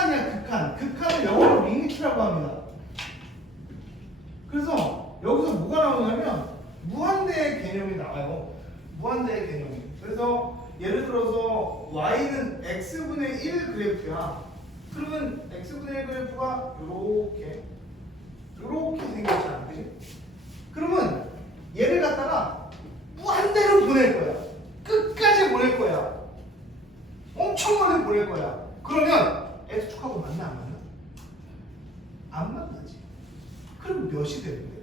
극한이야, 극한. 극한을 영어로 리미트라고 합니다. 그래서 여기서 뭐가 나오냐면 무한대의 개념이 나와요. 무한대의 개념이. 그래서 예를 들어서 y는 x분의 1 그래프야. 그러면 x분의 1 그래프가 요렇게 생겼잖아. 그지? 그러면 얘를 갖다가 무한대로 보낼 거야. 끝까지 보낼 거야. 엄청 멀리 보낼 거야. 그러면 x축하고 만나 안 만나? 안 만나지. 그럼 몇이 되는데?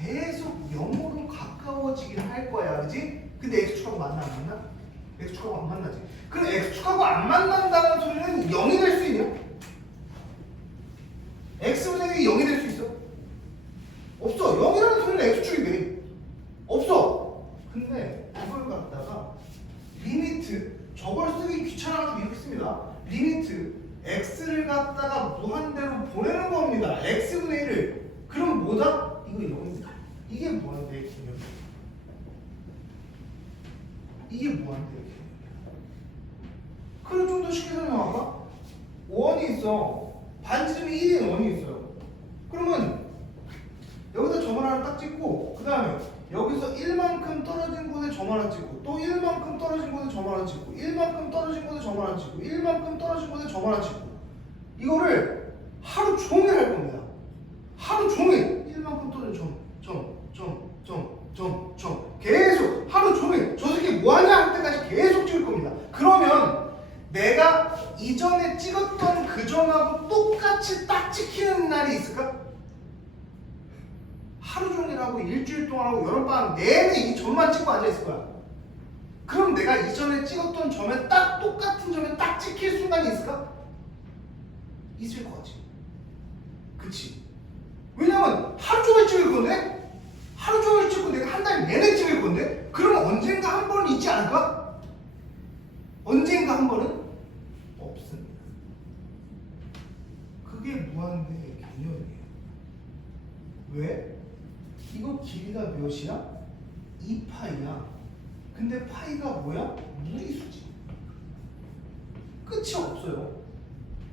계속 0으로 가까워지긴 할 거야. 그지? 근데 x축하고 만나 안 만나? x축하고 안 만나지. 그럼 x축하고 안 만난다는 소리는 0이 될 수 있냐? x분의 1이 0이 될 수 있어? 없어. 0이라는 소리는 x축이 돼. 없어. 근데 이걸 갖다가 리미트, 저걸 쓰기 귀찮아가지고 이렇게 씁니다. 리미트 x를 갖다가 무한대로 보내는 겁니다. x분의 1을. 그럼 뭐다? 이거 0입니다. 이게 무한대의 개념이야. 이게 무한대의 개념이야. 그럼 좀 더 쉽게 설명할까? 원이 있어. 반지름이 1인 원이 있어요. 그러면 여기다 점 하나 딱 찍고 그 다음에 여기서 1만큼 떨어진 곳에 점 하나 찍고 또 1만큼 떨어진 곳에 점 하나 찍고 1만큼 떨어진 곳에 점 하나 찍고 1만큼 떨어진 곳에 점 하나 찍고 이거를 하루 종일 할 겁니다. 하루 종일 1만큼 떨어진 점 계속 하루 종일 저 새끼 뭐하냐 할 때까지 계속 찍을 겁니다. 그러면 내가 이전에 찍었던 그 점하고 똑같이 딱 찍히는 날이 있을까? 하루 종일 하고 일주일 동안 하고 여름밤 내내 이 점만 찍고 앉아있을 거야. 그럼 내가 이전에 찍었던 점에 딱 똑같은 점에 딱 찍힐 순간이 있을까? 있을 것 같지. 그치? 왜냐면 하루 종일 찍을 건데? 하루 종일 찍고 내가 한 달 내내 찍을 건데? 그러면 언젠가 한 번은 있지 않을까? 언젠가 한 번은? 없습니다. 그게 무한대의 개념이에요. 왜? 이거 길이가 몇이야? 2파이야. 근데 파이가 뭐야? 무리수지. 끝이 없어요.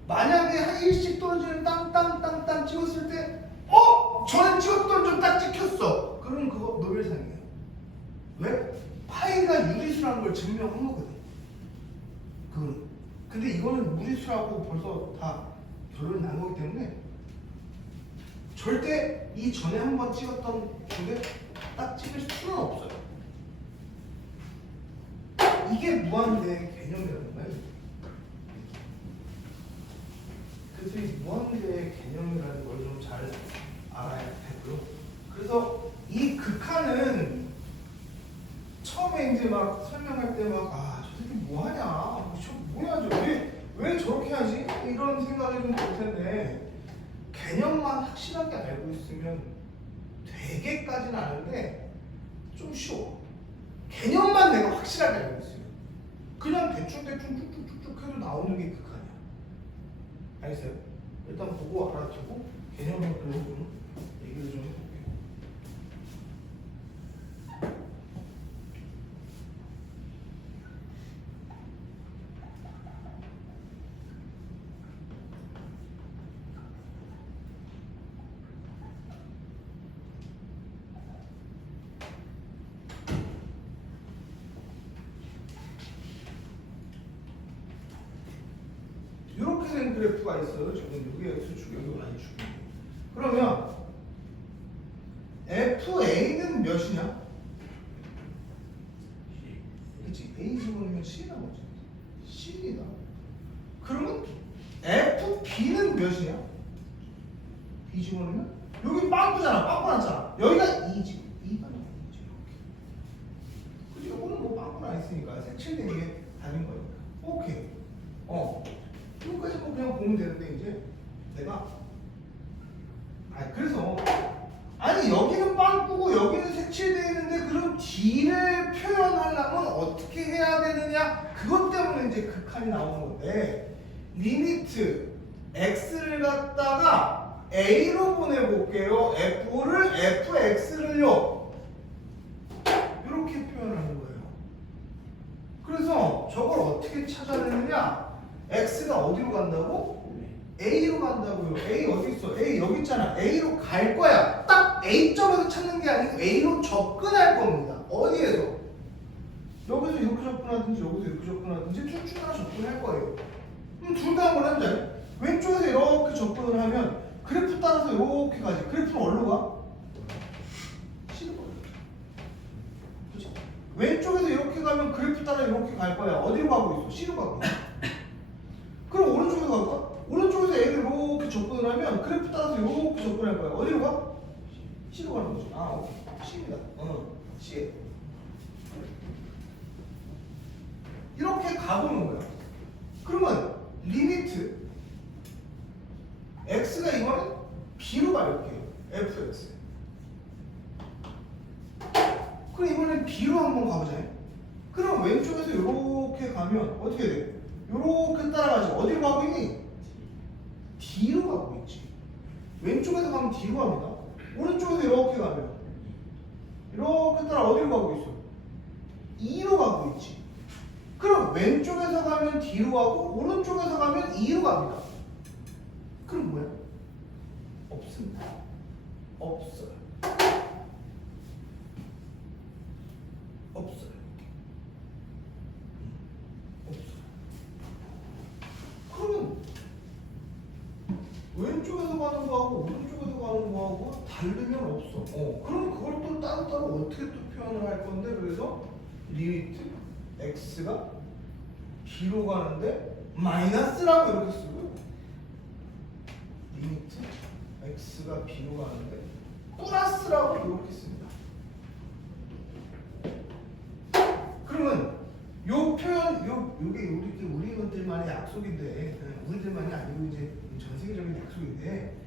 만약에 한 일씩 떨어지는 땅 찍었을 때 전에 찍었던 점 딱 찍혔어. 그럼 그거 노벨상이에요. 왜? 파이가 유리수라는 걸 증명한 거거든. 근데 이거는 무리수라고 벌써 다 결론이 난 거기 때문에 절대 이 전에 한번 찍었던 건데 딱 찍을 수는 없어요. 이게 무한대의 개념이라는 거예요. 그래서 이 무한대의 개념이라는 걸 좀 잘 알아야 되고요. 그래서 이 극한은 처음에 이제 막 설명할 때 막 저 새끼 뭐하냐, 저 뭐야, 왜 저렇게 하지? 이런 생각이 좀 들 텐데 개념만 확실하게 알고 있으면 되게까지는 아는데 좀 쉬워. 개념만 내가 확실하게 알고 있으면 그냥 대충 쭉쭉쭉쭉 해도 나오는 게 극한이야. 알겠어요? 일단 보고 알아두고 개념을 좀 얘기를 좀 해볼게요. 이렇게 된 그래프가 있어요. 지금 여기 X축, 여기 Y축. 그러면 FA는 몇이냐? 그치? A 집어넣으면 C나 뭐지? C이다. 그러면 FB는 몇이냐? B 집어넣으면? 여기 빵꾸잖아. 빵꾸 났잖아. 여기가 2지. 2가 나와. 그치? 이거는 뭐 빵꾸는 안 있으니까 색칠된 게 다른 거니까. 오케이. 여기까지 뭐 그냥 보면 되는데 이제 내가 그래서 여기는 빵꾸고 여기는 색칠되어 있는데 그럼 D를 표현하려면 어떻게 해야 되느냐, 그것 때문에 이제 극한이 나오는 건데 리미트 X를 갖다가 A로 보내볼게요. F를 FX를요 이렇게 표현하는 거예요. 그래서 그래서 저걸 어떻게 찾아내느냐? x가 어디로 간다고? A로 간다고요. A 어디 있어? A 여기 있잖아. A로 갈 거야. 딱 A점에서 찾는 게 아니고 A로 접근할 겁니다. 어디에서? 여기서 이렇게 접근하든지 여기서 이렇게 접근하든지 둘 중 하나 접근할 거예요. 그럼 둘 다 한번 해보자. 왼쪽에서 이렇게 접근을 하면 그래프 따라서 이렇게 가지. 그래프는 어디로 가? C로 가. 그렇지? 왼쪽에서 이렇게 가면 그래프 따라 이렇게 갈 거야. 어디로 가고 있어? C로 가고 있어. 그럼 오른쪽에서 갈까? 오른쪽에서 A를 이렇게 접근을 하면 그래프 따라서 이렇게 접근할 거야. 어디로 가? C로 가는 거죠. 아, 오케이. C입니다. C. 이렇게 가보는 거야. 그러면 리미트 x가 이번엔 b로 갈게요. fx. 그럼 이번엔 b로 한번 가보자. 그럼 왼쪽에서 이렇게 가면 어떻게 돼? 이렇게 따라가지. 어디로 가고 있니? D로 가고 있지. 왼쪽에서 가면 D로 갑니다. 오른쪽에서 이렇게 가면 이렇게 따라 어디로 가고 있어? E로 가고 있지. 그럼 왼쪽에서 가면 D로 가고 오른쪽에서 가면 E로 갑니다. 그럼 뭐야? 없습니다. 없어요. 없어요. 없어요. 그러면 왼쪽에서 가는 거하고 오른쪽에서 가는 거하고 다르면 없어. 그럼 그걸 또 따로따로 어떻게 또 표현을 할 건데, 그래서 리미트 x가 b로 가는데 마이너스라고 이렇게 쓰고, 리미트 x가 b로 가는데 플러스라고 이렇게 씁니다. 그러면 요 표현, 요게 우리들만의 약속인데, 우리들만이 아니고 이제 전 세계적인 약속인데,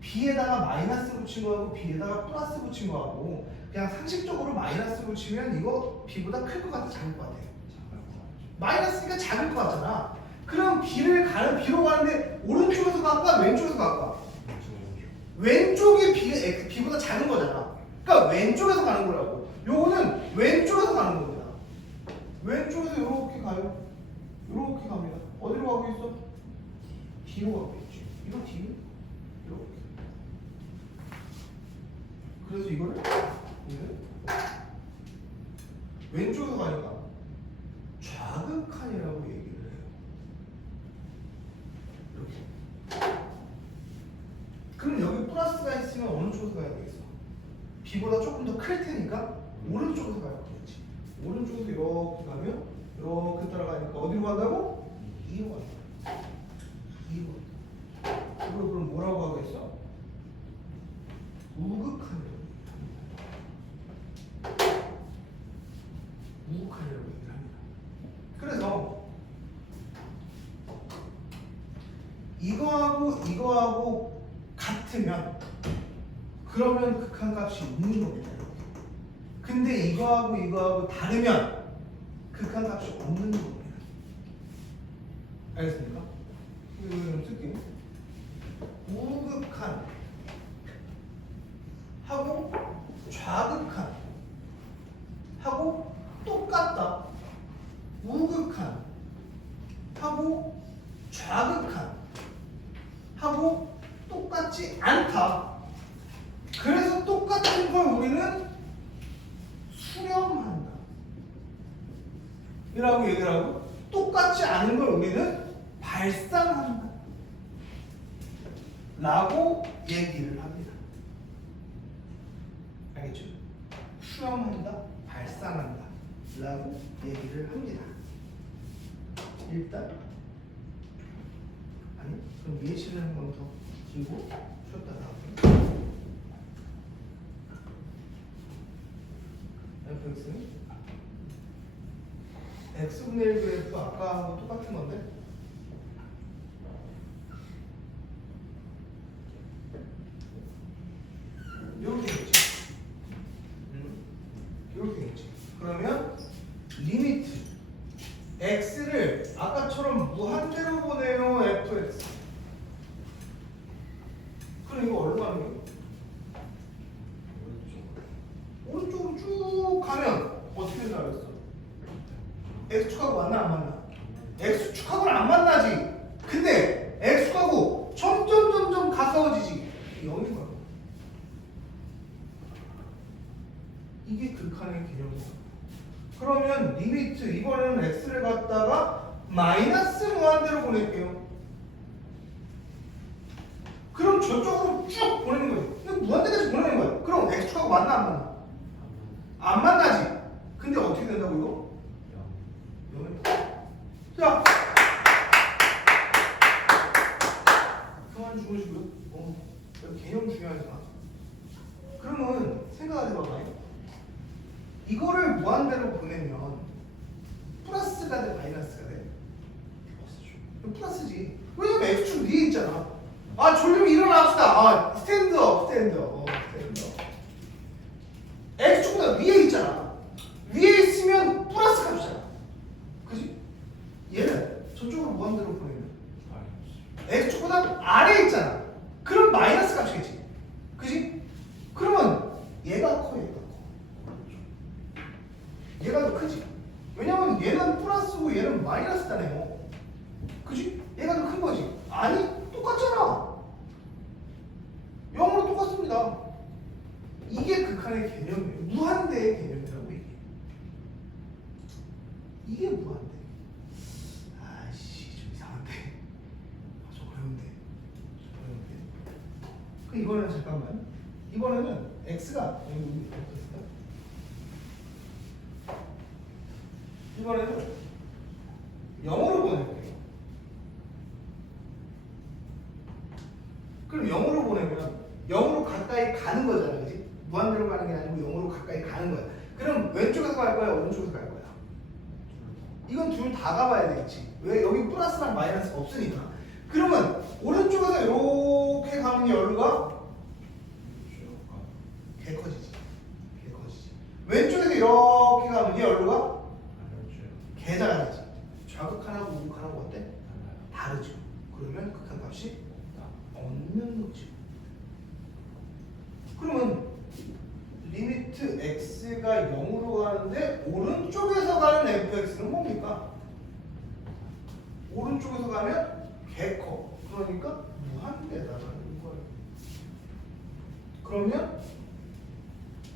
b에다가 마이너스 붙인 거하고 b에다가 플러스 붙인 거하고 그냥 상식적으로 마이너스 붙이면 이거 b보다 클 것 같아, 작을 것 같아? 마이너스니까 작을 것 같잖아. 그럼 b로 가는데 오른쪽에서 갈까 왼쪽에서 갈까? 왼쪽이 b보다 작은 거잖아. 그러니까 왼쪽에서 가는 거라고. 요거는 왼쪽에서 가는 겁니다. 왼쪽에서 이렇게 가요. 이렇게 갑니다. 어디로 가고 있어? D로 가고 있지. 이거 D는 이렇게. 그래서 이거를 왼쪽에서 가니까 좌극한이라고 얘기를 해요. 이렇게. 그럼 여기 플러스가 있으면 어느 쪽에서 가야 되겠어? B보다 조금 더 클 테니까 오른쪽에서 가야 되겠지. 오른쪽에서 이렇게 가면 이렇게 따라가니까 어디로 간다고? 2로 간다. 2로 간다. 이걸 그럼 뭐라고 하겠어? 우극한이라고 얘기합니다. 우극한이라고 얘기를 합니다. 그래서 이거하고 같으면 그러면 극한값이 있는 겁니다. 근데 이거하고 다르면 극한값이 없는 겁니다. 알겠습니까? 이거 좀 쓸게요. 우극한 하고 좌극한 하고 똑같다. 우극한 하고 좌극한 하고 똑같지 않다. 그래서 똑같은 걸 우리는 수렴한다 이라고 얘기를 하고, 똑같지 않은 걸 우리는 발산한다 라고 얘기를 합니다. 알겠죠? 수렴한다, 발산한다 라고 얘기를 합니다. 일단 그럼 예시를 한 번 더 들고 쉬었다 나오고, fx는 x분의 1 그래프 아까하고 똑같은 건데, 이렇게 되겠죠. 이렇게 되겠죠. 그러면 리미트 x를 아까처럼 무한대로 보내요, fx. 그럼 이거 어디로 가는 거예요? 오른쪽으로 쭉 가면 어떻게 된다고 했어? x축하고 만나 안 만나? x축하고는 안 만나지. 근데 x축하고 점점 가까워지지. 0인 거야. 이게 극한의 개념이야. 그러면 리미트 이번에는 x를 갖다가 마이너스 무한대로 보낼게요. 그럼 저쪽으로 쭉 보내는 거지. 이거 무한대까지 보내는 거야. 그럼 x축하고 만나 안 만나? 안 만나지. 근데 어떻게 된다고 이거? 0을. 자, 그만 주무시고요. 개념 중요하잖아. 그러면 생각을 해봐봐요. 이거를 무한대로 보내면 플러스가 돼, 마이너스가 돼? 플러스지. 왜냐면 x축 위에 있잖아. 아, 졸리면 일어납시다. 아, 스탠드업. 스탠드업. x축보다 위에 있잖아. 위에 있으면 플러스 값이잖아. 그지? 얘는 저쪽으로 무한대로 보내면 x축보다 아래에 있잖아. 그럼 마이너스 값이겠지. 그지? 그러면 얘가 커, 얘가 커. 얘가 더 크지. 왜냐면 얘는 플러스고 얘는 마이너스다네요. 그지? 얘가 더 큰 거지. 아니, 똑같잖아. 0으로 똑같습니다. 이게 극한의 개념이에요. 무한대의 개념이라고 얘기해. 이게 무한대. 아씨, 좀 이상한데. 좀 어려운데. 그 이번에는 잠깐만. 이번에는 x가 여기 어떻습니까? 이번에는 0으로 보낼게요. 그럼 0으로 보내면 0으로 가까이 가는 거잖아, 그지? 무한대로 가는 게 아니고 0으로 가까이 가는 거야. 그럼 왼쪽에서 갈 거야, 오른쪽에서 갈 거야? 이건 둘 다 가봐야 되겠지. 왜? 여기 플러스랑 마이너스가 없으니까. 그러면 오른쪽에서 이렇게 가는 게 어디로 가? 개 커지지. 개 커지지. 왼쪽에서 이렇게 가는 게 어디로 가? 개 작아지지. 좌극한하고 우극한하고 어때? 다르죠. 그러면 극한값이 없는 거죠. 그러면 리미트 x가 0으로 가는데 오른쪽에서 가는 fx는 뭡니까? 오른쪽에서 가면 개커. 그러니까 무한대다라는 거예요. 그러면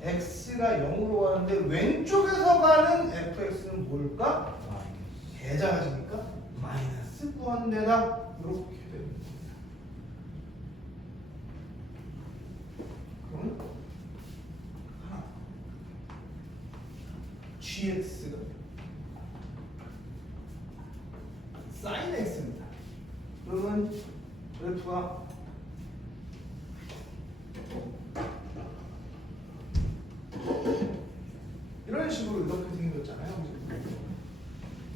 x가 0으로 가는데 왼쪽에서 가는 fx는 뭘까? 개작아지니까 마이너스 무한대다. 이렇게 되는 겁니다. 그러면 하나 gx가 sin x입니다. 그러면 그래프가 이런 식으로 이렇게 생겼잖아요.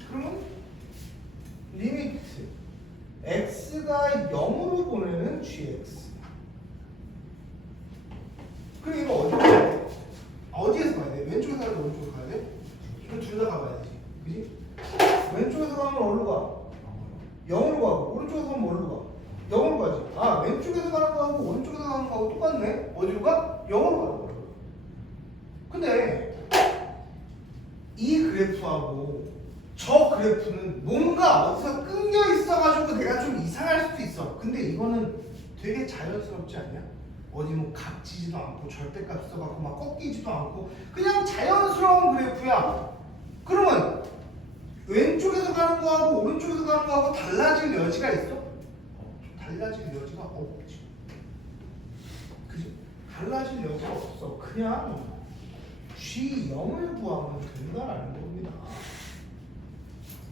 그러면 리미트 x가 0으로 보내는 gx. 그럼 이거 어디서 가야 돼? 어디에서 가야 돼? 왼쪽에서 가야 돼? 오른쪽에서 가야 돼? 이거 둘 다 가봐야지. 그지? 왼쪽에서 가면 어디로 가? 0으로 가고 오른쪽에서 가면 어디로 가? 0으로 가지. 아, 왼쪽에서 가는 거하고 오른쪽에서 가는 거하고 똑같네. 어디로 가? 0으로 가는 거야. 근데 이 그래프하고 저 그래프는 뭔가 어디서 끊겨 있어가지고 내가 좀 이상할 수도 있어. 근데 이거는 되게 자연스럽지 않냐? 어디 뭐 각지지도 않고 절대값 써갖고 막 꺾이지도 않고 그냥 자연스러운 그래프야. 그러면 왼쪽에서 가는 거하고 오른쪽에서 가는 거하고 달라질 여지가 있어? 달라질 여지가 없지. 그지? 달라질 여지가 없어. 그냥 G0을 구하면 된다라는 겁니다.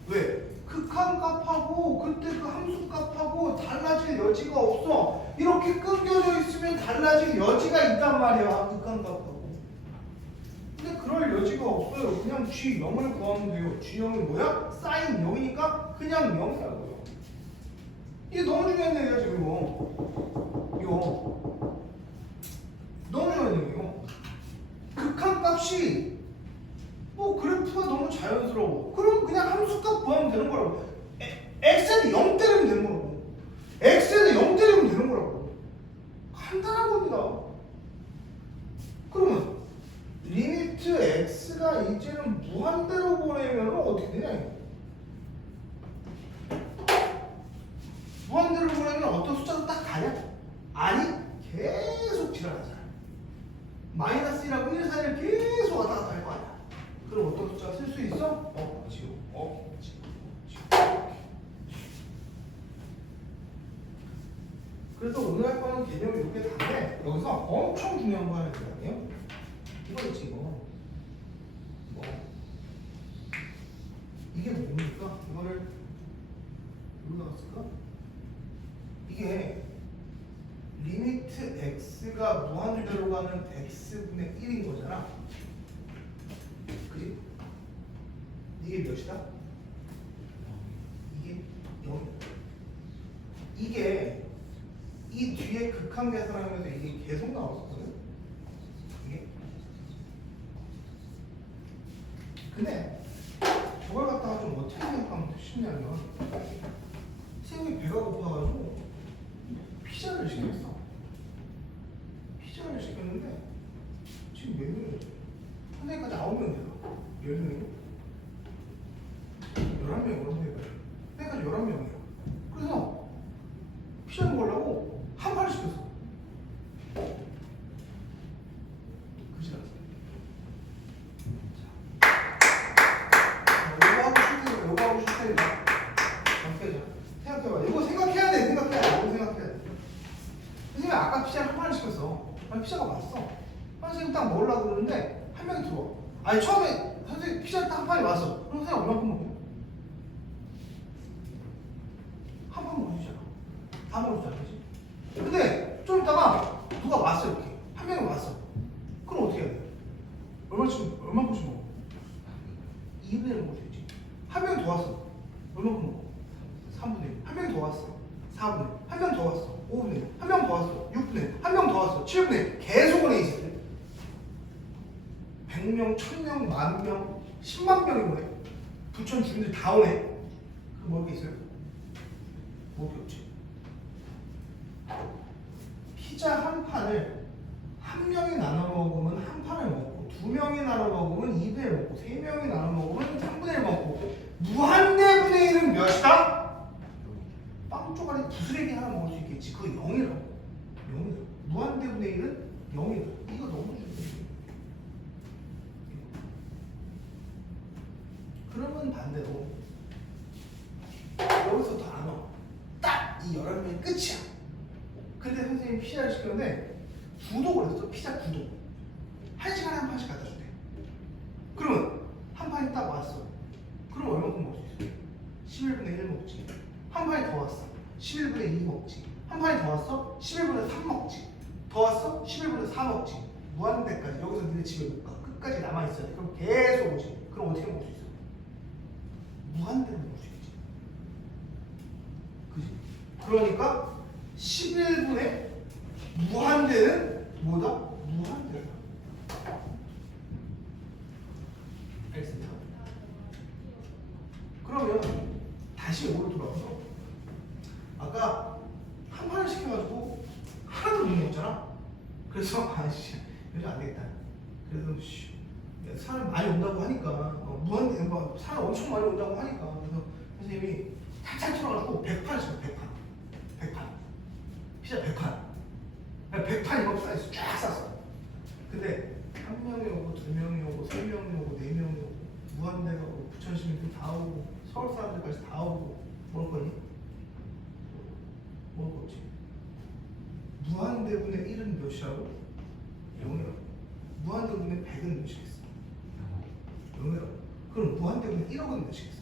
왜? 극한 값하고 그때 그 함수 값하고 달라질 여지가 없어. 이렇게 끊겨져 있으면 달라질 여지가 있단 말이야. 극한 값하고. 근데 그럴 여지가 없어요. 그냥 G0을 구하면 돼요. G0이 뭐야? 사인 0이니까 그냥 0이라고요. 이게 너무 중요한 얘기야 지금 이거. 너무 중요한 얘기예요. 극한 값이 뭐 그래프가 너무 자연스러워. 그럼 그냥 함수값 구하면 되는 거라고. x는 0 때리면 되는 거라고. x는 0 때리면 되는 거라고. 간단한 겁니다. 그러면 리미트 x가 이제는 무한대로 보내면 어떻게 되냐? 그래서 오늘 할 거는 개념이 이렇게 다인데 여기서 엄청 중요한 거 하나 있거든요. 이거 있지 이거. 뭐 이게 뭡니까? 이거를 여기다 쓸까? 이게 리미트 x가 무한대로 가는 x분의 1인 거잖아. 그지? 이게 몇이다? 이게 0. 이게 이 뒤에 극한 계산하면서 이게 계속 나왔었거든. 이게. 근데 저걸 갖다가 좀 어떻게 생각하면 쉽냐면 선생님이 배가 고파가지고 피자를 시켰어. 피자를 시켰는데 지금 몇 명이지? 선생님까지 9명 돼요. 10명이고 11명 선생님까지 11명이에요. 그래서 피자 먹으려고 한 판을 시켰어. 그지 않아? 요거 하고 싶다. 생각해봐. 이거 생각해야 돼. 이거 생각해야 돼. 선생님이 아까 피자를 한 판을 시켰어. 아니 피자가 왔어. 선생님 딱 먹으려고 그러는데 한 명이 들어와. 아니 처음에 선생님 피자를 딱 한 판이 왔어. 그럼 선생님 얼마큼 먹어? 한 판 먹어주잖아. 다 먹어주잖아. 그치? 근데 좀 있다가 누가 왔어 이렇게. 한 명이 왔어. 그럼 어떻게 해야 돼? 얼마큼씩 먹어? 2분의 1 먹을 수 있지. 한 명이 더 왔어. 얼마큼 먹어? 3분의 1. 한 명이 더 왔어. 4분의 1. 한 명 더 왔어. 5분의 1. 한 명 더 왔어. 6분의 1. 한 명 더 왔어. 7분의 1. 계속 해 이제. 100명, 1000명, 10,000명, 10만 명이 오네. 부천 주민들 다 오네. 그럼 먹을 게 있어요? 먹을 게 없지. 피자 한 판을 한 명이 나눠 먹으면 한 판을 먹고, 두 명이 나눠 먹으면 2분의 1 먹고, 세 명이 나눠 먹으면 3분의 1 먹고, 무한대분의 1은 몇이다? 빵 쪼가리 부스레기 하나 먹을 수 있겠지. 그거 0이라고. 0이다. 무한대분의 1은 0이다. 이거 너무 중요해. 그러면 반대로 여기서 더 안 와. 딱 이 11명이 끝이야. 근데 선생님이 피자를 시켰는데 구독을 했어. 피자 구독. 1시간에 한 판씩 갖다 준대. 그러면 한 판이 딱 왔어. 그럼 얼마큼 먹을 수 있어? 11분의 1 먹지. 한 판이 더 왔어. 11분의 2 먹지. 한 판이 더 왔어. 11분의 3 먹지. 더 왔어. 11분의 4 먹지. 무한대까지. 여기서 니네 집에 못 가. 끝까지 남아있어야 돼. 그럼 계속 오지. 그럼 어떻게 먹을 수 있어? 무한대로 먹을 수 있지. 그지? 그러니까 11분의 무한대는 뭐다? 무한대다. 알겠습니다. 그러면 다시 여기로 돌아와서 아까 한 판을 시켜가지고 하나도 못 먹었잖아. 그래서 아씨 요즘 안 되겠다. 그래서 사람 많이 온다고 하니까 무한대 사람 엄청 많이 온다고 하니까 그래서 선생님이 탈탈 털어가지고 100판을 시켜. 100판 피자 100판 100판 이거 사이즈 쫙 쌌어. 근데 한 명이 오고 두 명이 오고 세 명이 오고 네 명이 오고 무한대가 오고 부천 시민들 다 오고 서울 사람들까지 다 오고 먹을 거니? 먹을 거 없지. 무한대분의 1은 몇이라고? 0이라고. 무한대분의 100은 몇이겠어? 0이라고. 그럼 무한대분의 1억은 몇이겠어?